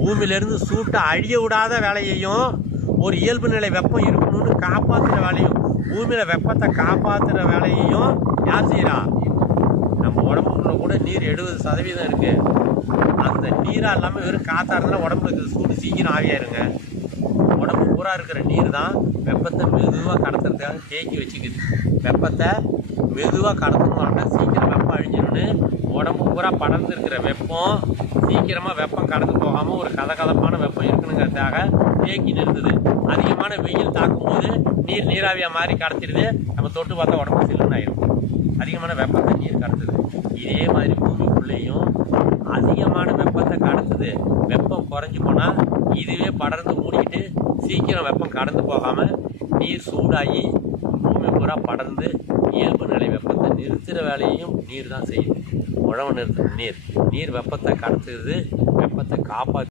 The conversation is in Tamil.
பூமியிலேருந்து சூட்டை அழிய விடாத வேலையையும் ஒரு இயல்பு நிலை வெப்பம் இருக்கணும்னு காப்பாற்றுற வேலையும் பூமியில் வெப்பத்தை காப்பாற்றுற வேலையையும் யார் செய்கிறா? நம்ம உடம்புக்குள்ள கூட நீர் 70% இருக்குது. அந்த நீராக இல்லாமல் வெறும் காற்றா இருந்தாலும் உடம்புக்கு சூடு சீக்கிரம் ஆவியாயிருங்க. உடம்பு பூரா இருக்கிற நீர் தான் வெப்பத்தை மெதுவாக கடத்துறதுக்காக தேக்கி வச்சுக்குது. வெப்பத்தை மெதுவாக கடத்தணும்னா சீக்கிரம் வெப்பம் அழிஞ்சிடும்னு உடம்பு பூரா படர்ந்து இருக்கிற வெப்பம் சீக்கிரமாக வெப்பம் கடந்து போகாமல் ஒரு கதகதப்பான வெப்பம் இருக்கணுங்கிறதுக்காக தேக்கி நிறுத்துது. அதிகமான வெயில் தாக்கும் போது நீர் நீராவியாக மாதிரி கடத்திடுது. நம்ம தொட்டு பார்த்தா உடம்பு சில்லுன்னு ஆயிடும். அதிகமான வெப்பத்தை நீர் கடத்துது. இதே மாதிரி பூமிக்குள்ளேயும் அதிகமான வெப்பத்தை கடத்துது. வெப்பம் குறைஞ்சி போனால் இதுவே படர்ந்து மூடிக்கிட்டு சீக்கிரம் வெப்பம் கடந்து போகாமல் நீர் சூடாகி பூமி பூரா படர்ந்து இயல்பு நிலை வெப்பத்தை நிறுத்துகிற வேலையையும் நீர் தான் செய்யுது. உழவு நிறுத்தும் நீர் வெப்பத்தை கடத்துது, வெப்பத்தை காப்பாற்று.